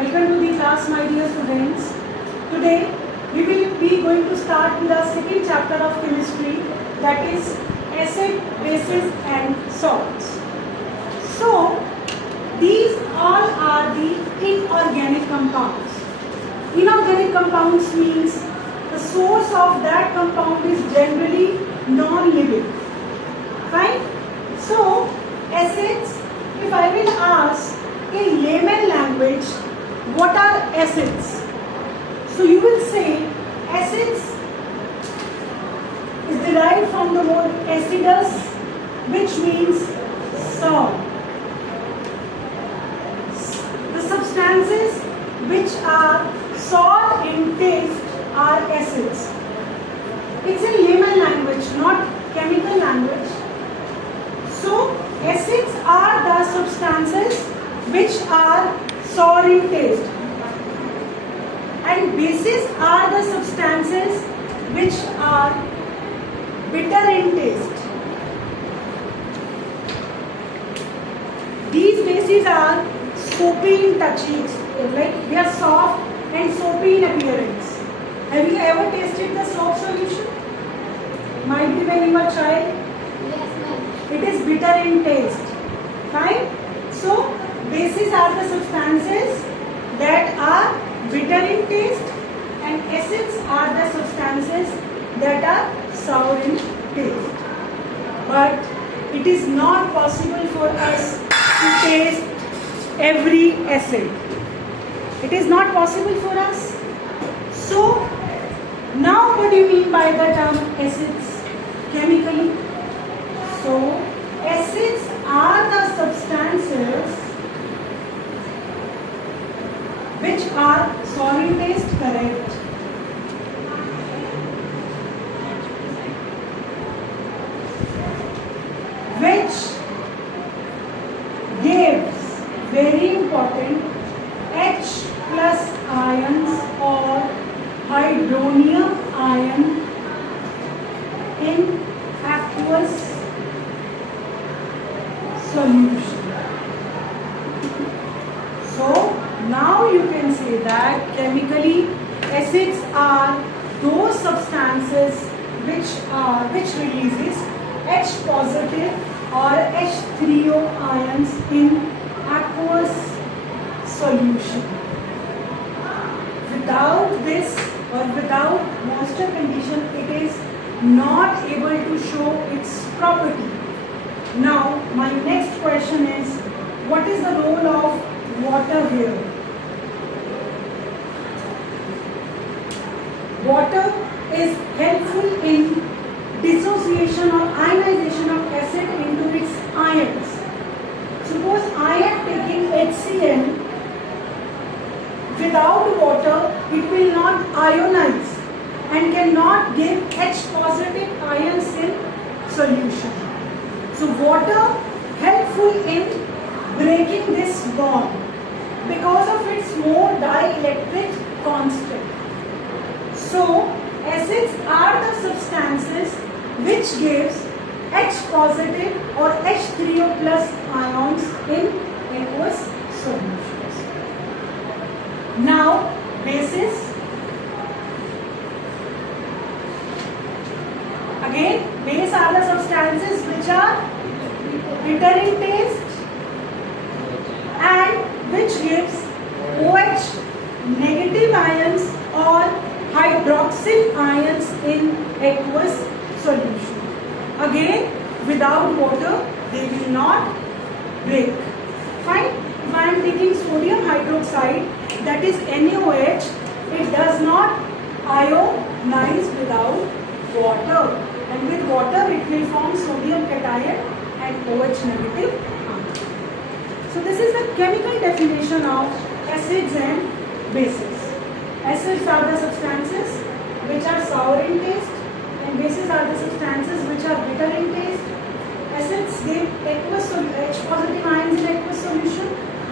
Welcome to the class, my dear students. Today we will be going to start with our second chapter of chemistry, that is acid, bases and salts. So these all are the inorganic compounds. Inorganic compounds means the source of that compound is generally non-living. Fine? So acids, if I will ask in layman language, what are acids? So you will say acids is derived from the word acidus, which means sour. The substances which are sour in taste are acids. It's in layman language, not chemical language. So acids are the substances which are sour in taste, and bases are the substances which are bitter in taste. These bases are soapy in touching, like they are soft and soapy in appearance. Have you ever tasted the soap solution? Might be when you were a child. Yes, ma'am. It is bitter in taste. Fine? So bases are the substances that are bitter in taste, and acids are the substances that are sour in taste. But it is not possible for us to taste every acid. It is not possible for us. So now what do you mean by the term acids chemically? So acids are the substances which are sour in taste, correct? Which gives, very important, H plus ions or hydronium ion in aqueous solution. So now you can say that chemically acids are those substances which releases H positive or H3O ions in aqueous solution. Without this or without moisture condition, it is not able to show its property. Now my next question is, what is the role of water here? Water is helpful in dissociation or ionization of acid into its ions. Suppose I am taking HCl, without water it will not ionize and cannot give H positive ions in solution. So water helpful in breaking this bond because of its more dielectric constant. So acids are the substances which gives H positive or H3O plus ions in aqueous solutions. Now bases. Again, base are the substances which are bitter in taste and which gives OH negative ions or hydroxyl ions in aqueous solution. Again, without water they will not break. Fine. If I am taking sodium hydroxide, that is NaOH, it does not ionize without water, and with water it will form sodium cation and OH negative ion. So this is the chemical definition of acids and bases. Acids are the substances which are sour in taste, and bases are the substances which are bitter in taste. Acids give H positive ions in aqueous solution,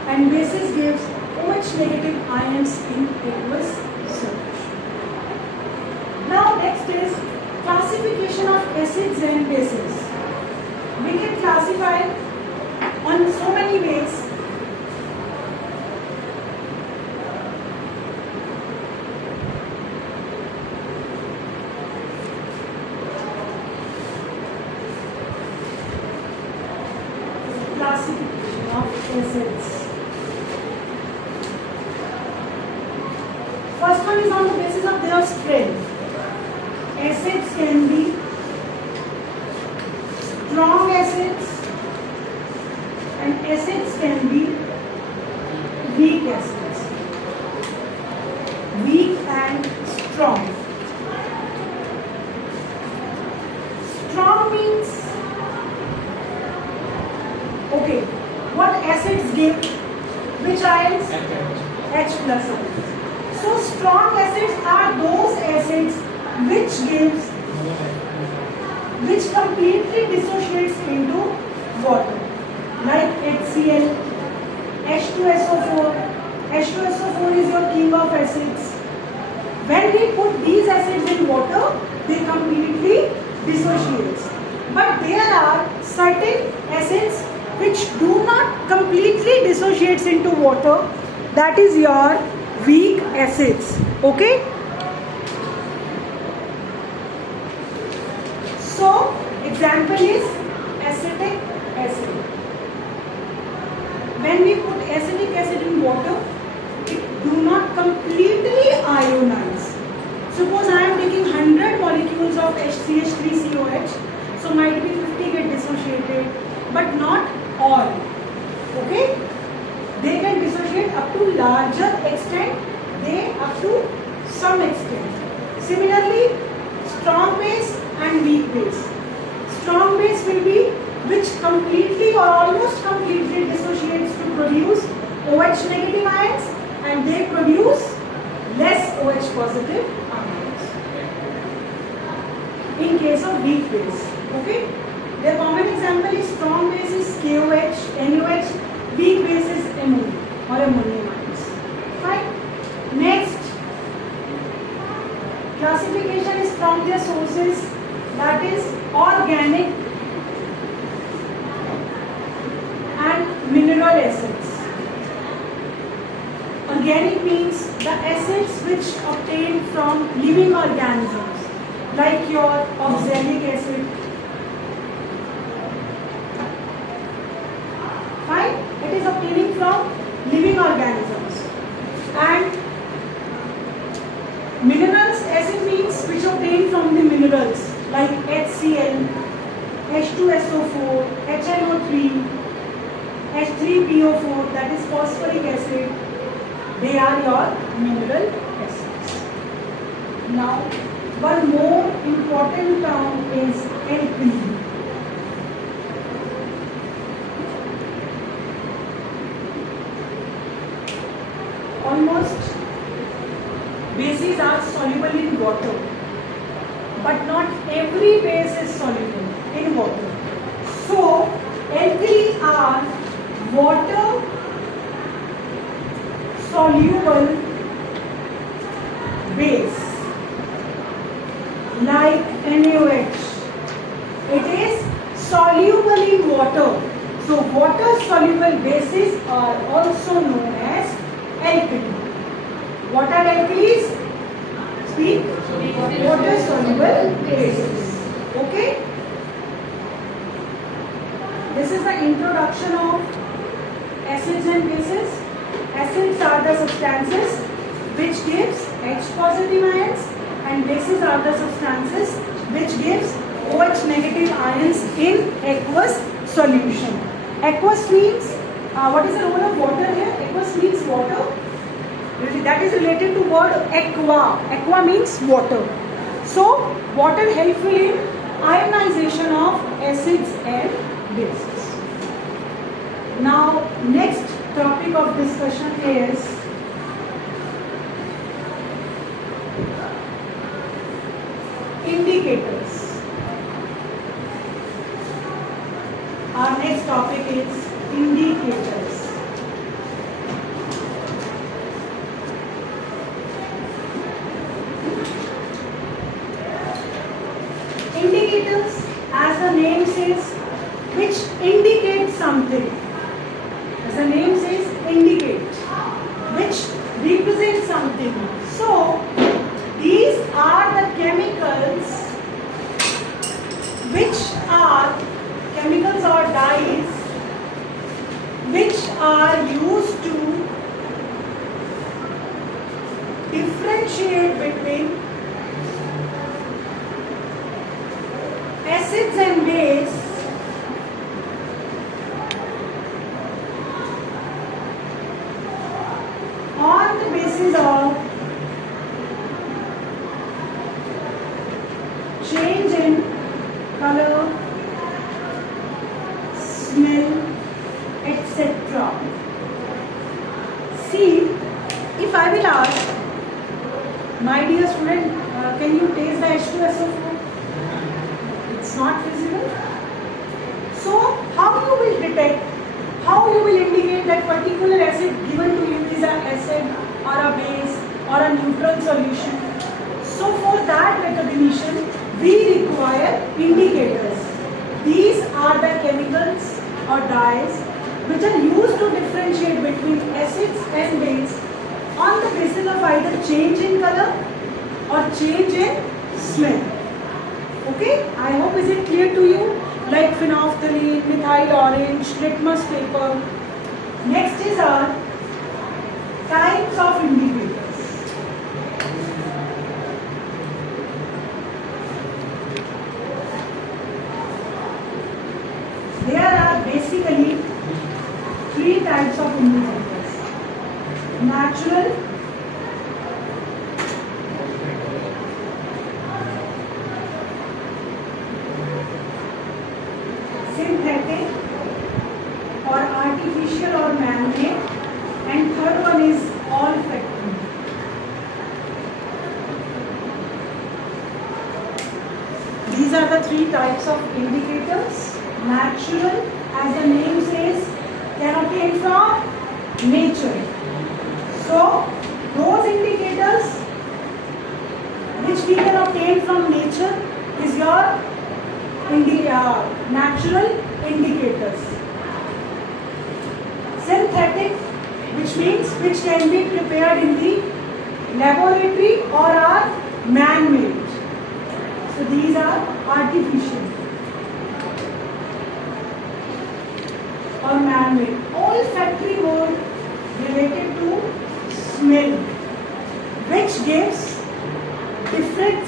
and bases gives OH negative ions in aqueous solution. Now next is classification of acids and bases. We can classify on so many ways. classification of acids. First one is on the basis of their strength. Acids can be strong acids and acids can be weak acids. Weak and strong. Strong means, okay, what acids give? Which ions? H plus ions. So strong acids are those acids which completely dissociates into water, like HCl, H2SO4. H2SO4 is your king of acids. When we put these acids in water, they completely dissociate. But there are certain acids which do not completely dissociate into water. That is your weak acids. Okay? So, example is acetic acid. When we put acetic acid in water, it do not completely ionize. Suppose I am taking 100 molecules of HCH3COH, so might be 50 get dissociated, but not all. Okay? They can dissociate up to larger extent, they up to some extent. Similarly, strong base and weak base. Strong base will be which completely or almost completely dissociates to produce OH negative ions, and they produce less OH positive ions. In case of weak base, okay? The common example is strong base is KOH, NOH, weak base is MO or ammonium ions. Fine. Next, classification is from their sources, that is organic and mineral acids. Organic means the acids which obtained from living organisms, like your oxalic acid. Fine? It is obtaining from living organisms. And minerals, acid means which obtained from the minerals, like HCl, H2SO4, HNO3, H3PO4, that is phosphoric acid. They are your mineral acids. Now, one more important term is alkali. Almost bases are soluble in water, but not every base is soluble in water. So, alkali are water soluble base, like NaOH. It is soluble in water. So, water soluble bases are also known as alkali. What are alkalis? Speak. Water soluble bases. Okay? This is the introduction of acids and bases. Acids are the substances which gives H positive ions, and bases are the substances which gives OH negative ions in aqueous solution. Aqueous means, what is the role of water here? Aqueous means water. That is related to word aqua. Aqua means water. So, water helpful in ionization of acids and bases. Now, next topic of discussion is indicators. Our next topic is indicators. Indicators, as the name says, which indicate something. As the name says, indicate, which represent something. So, these are the chemicals which are chemicals or dyes are used to differentiate between acids and base on the basis of change in color, smell, etc. See, if I will ask, my dear student, can you taste the H2SO4? It's not visible. So, how you will detect, how you will indicate that particular acid given to you is an acid or a base or a neutral solution? So, for that recognition, we require indicators. These are the chemicals or dyes which are used to differentiate between acids and base on the basis of either change in color or change in smell. Okay, I hope is it clear to you? Like phenolphthalein, methyl orange, litmus paper. Next is our types of indicators. There are basically three types of indicators: natural, synthetic or artificial or man-made, and third one is olfactory. These are the three types of indicators. Natural, as the name says, can obtain from nature. So, those indicators which we can obtain from nature is your natural indicators. Synthetic, which means which can be prepared in the laboratory or are man-made. So these are artificial or man-made. Olfactory word related to smell, which gives different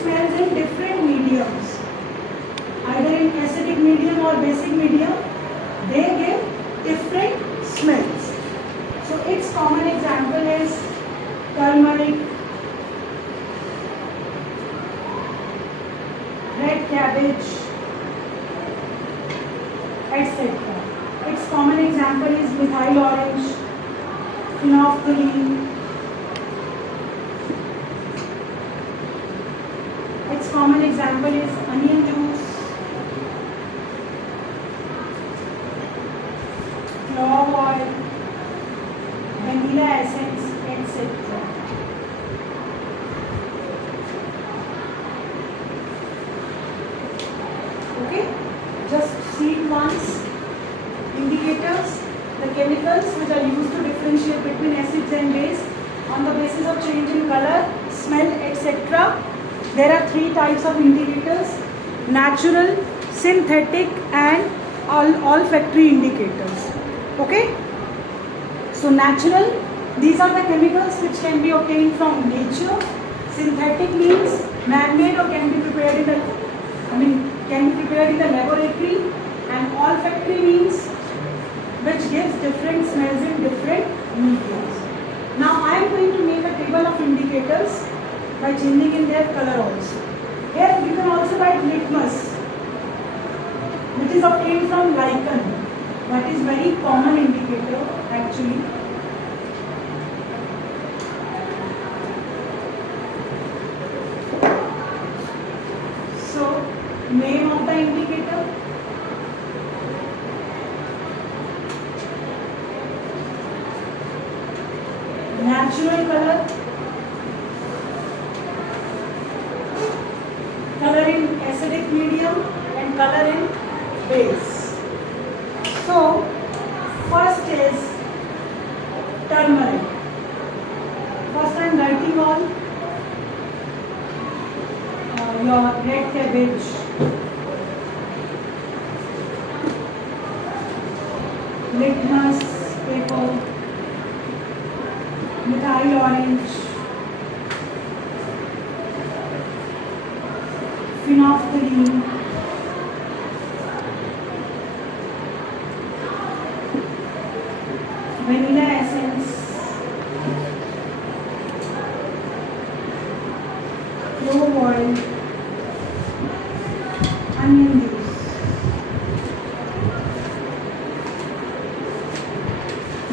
smells in different mediums, either in acidic medium or basic medium. They give different smells. So its common example is turmeric, red cabbage, etc. Its common example is methyl orange, phenolphthalein. Its common example is onion juice, clove oil, vanilla essence, etc. Okay, just see it once. Indicators, the chemicals which are used to differentiate between acids and base on the basis of change in color, smell, etc. There are three types of indicators: natural, synthetic and olfactory indicators. Okay? So natural, these are the chemicals which can be obtained from nature. Synthetic means man-made or can be prepared in the laboratory, and olfactory means which gives different smells in different mediums. Now I am going to make a table of indicators by changing in their color also. Here you can also write litmus, which is obtained from lichen. That is very common indicator actually. So name of the indicator, natural color, color in acidic medium and color in base. So first is turmeric. First I am writing on your red cabbage, litmus paper, methyl orange, phenolphthalein, vanilla essence, clove oil, onion juice.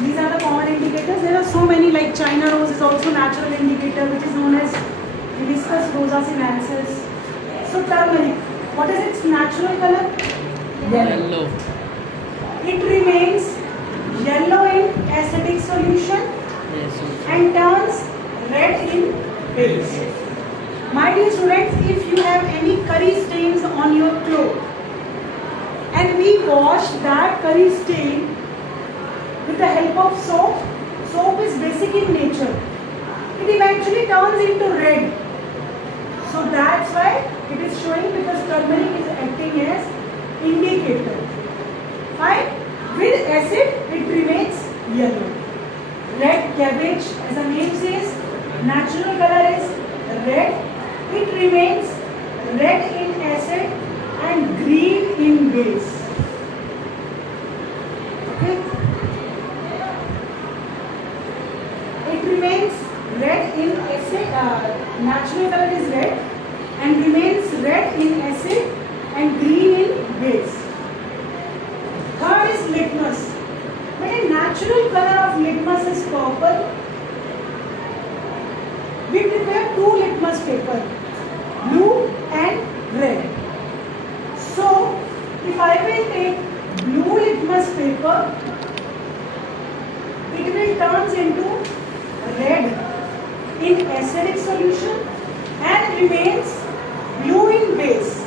These are the common indicators. There are so many, like China rose is also natural indicator, which is known as Hibiscus rosa sinensis. So turmeric, what is its natural color? Yellow. It remains yellow in acidic solution Yes. and turns red in base. My dear students, if you have any curry stains on your clothes and we wash that curry stain with the help of soap, soap is basic in nature. It eventually turns into red. So that's why it is showing, because turmeric is acting as indicator. Fine. With acid, it remains yellow. Red cabbage, as the name says, natural color is red. It remains red in acid and green in base. Okay. It remains red in acid. Natural color is red and remains red in acid and green in base. Third is litmus. But a natural color of litmus is purple. We prepare two litmus paper, blue and red. So, if I will take blue litmus paper, it will turn into red in acidic solution and remains blue in base.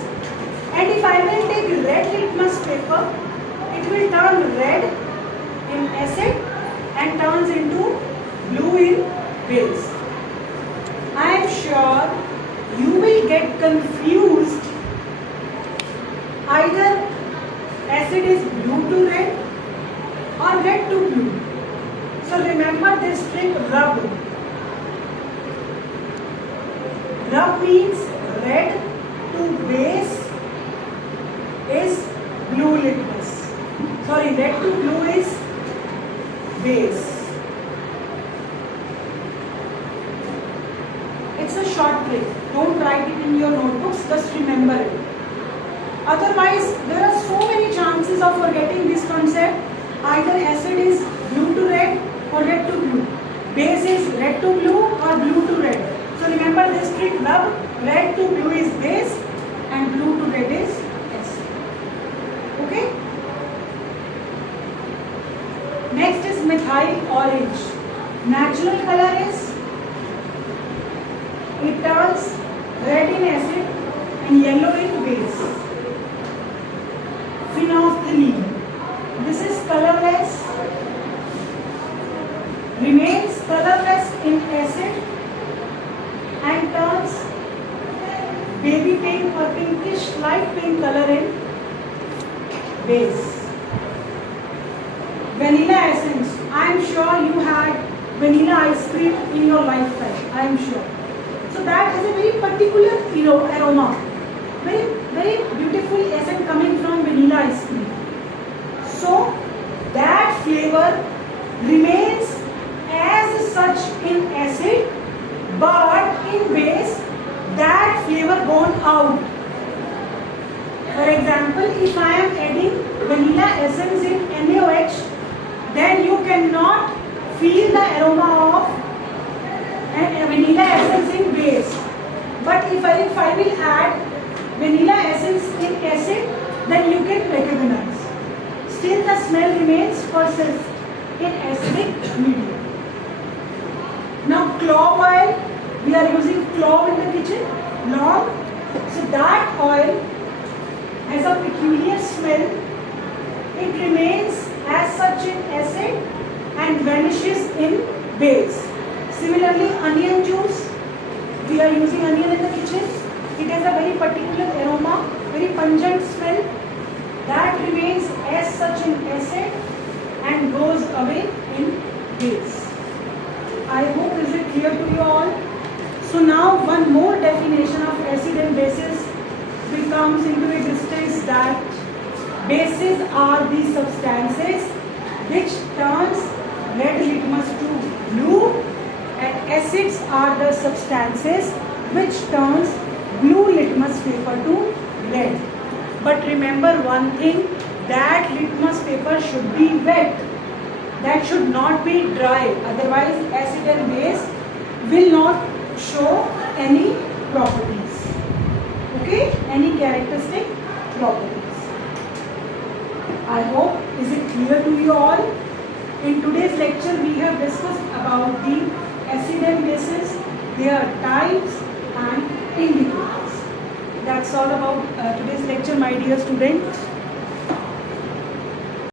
And if I will take red litmus paper, it will turn red in acid and turns into blue in base. I am sure you will get confused. Either acid is blue to red or red to blue. So remember this trick, rub. Rub means red to base is blue litmus. Sorry, red to blue is base. It's a short trick. Don't write it in your notebooks, just remember it. Otherwise, there are so many chances of forgetting this concept. Either acid is blue to red or red to blue. Base is red to blue or blue to red. So remember this trick, rub. Red to blue is base and blue to red is acid. Okay? Next is methyl orange. Natural color is, it turns red in acid and yellow in base. Phenolphthalein. This is colorless, remains colorless in acid and turns baby pink or pinkish light pink color in base. Vanilla essence. I am sure you had vanilla ice cream in your lifetime. I am sure. So that has a very particular aroma. Very, very beautiful essence coming from vanilla ice cream. So that flavor remains as such in acid, but in base that flavor gone out. For example, if I am adding vanilla essence in NaOH, then you cannot feel the aroma of vanilla essence in base. But if I will add vanilla essence in acid, then you can recognize. Still the smell remains persists in acidic medium. Now clove oil, we are using clove in the kitchen, long. So that oil has a peculiar smell. It remains as such in acid and vanishes in base. Similarly, onion juice, we are using onion in the kitchen. It has a very particular aroma, very pungent smell. That remains as such in acid and goes away in base. I hope is it clear to you all? So now one more definition of acid and bases becomes into existence, that bases are the substances which turns red litmus to blue, and acids are the substances which turns blue litmus paper to red. But remember one thing, that litmus paper should be wet. That should not be dry. Otherwise, acid and base will not show any properties. Okay? Any characteristic properties. I hope is it clear to you all? In today's lecture, we have discussed about the acid and bases, their types and indicators. That's all about today's lecture, my dear students.